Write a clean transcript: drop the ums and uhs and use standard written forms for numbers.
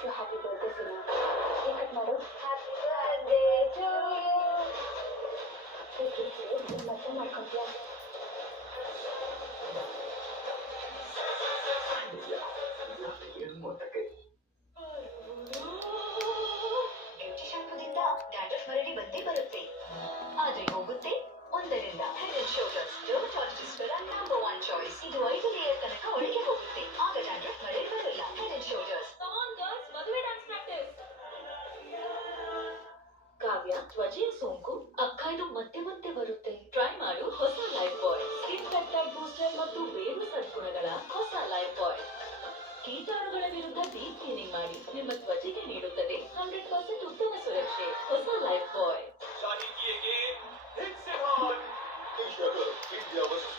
Wish you happy birthday ಸಿನಾ. Cake cut ಮಾಡು. Happy birthday to you. Cake ಮತ್ತೆ ಮಾಡ್ಕೊಂತೀಯಾ? ಬ್ಯೂಟಿ ಶಾಂಪೂದಿಂದ ಡ್ಯಾಂಡ್ರಫ್ ಮರಳಿ ಬಂದೇ ಬರುತ್ತೆ, ಆದ್ರೆ ಹೋಗುತ್ತೆ ಒಂದರಿಂದ. ಹೆಡ್ ಅಂಡ್ ಶೋಲ್ಡರ್ಸ್ ಡರ್ಮಟಾಲಜಿಸ್ಟ್ಗಳ ನಂಬರ್ 1 ಚಾಯ್ಸ್. ಇದು 5 ಲೇಯರ್ ತನಕ ಒಳಗೆ ಹೋಗುತ್ತೆ, ಆಗ ಡ್ಯಾಂಡ್ರಫ್ ಮರಳಿ ಬರಲ್ಲ. Head and shoulders. ಮದುವೆ ಡ್ಯಾನ್ಸ್ ಪ್ರಾಕ್ಟೀಸ್. ಕಾವ್ಯ, ತ್ವಚೆಯ ಸೋಂಕು ಅಕ್ಕಾಯ್ದು ಮತ್ತೆ ಮತ್ತೆ ಬರುತ್ತೆ. ಟ್ರೈ ಮಾಡು ಹೊಸ ಲೈಫ್ ಬಾಯ್. ಸ್ಕಿನ್ ಪೆಪ್ಟೈಡ್ ಬೂಸ್ಟರ್ ಮತ್ತು ಬೇರು ಸದ್ಗುಣಗಳ ಹೊಸ ಲೈಫ್ ಬಾಯ್. ಕೀಟಾಣುಗಳ ವಿರುದ್ಧ ಡೀಪ್ ಕ್ಲೀನಿಂಗ್ ಮಾಡಿ ನಿಮ್ಮ ತ್ವಚೆಗೆ ನೀಡುತ್ತದೆ 100% ಉತ್ತಮ ಸುರಕ್ಷೆ. ಹೊಸ ಲೈಫ್ ಬಾಯ್. India versus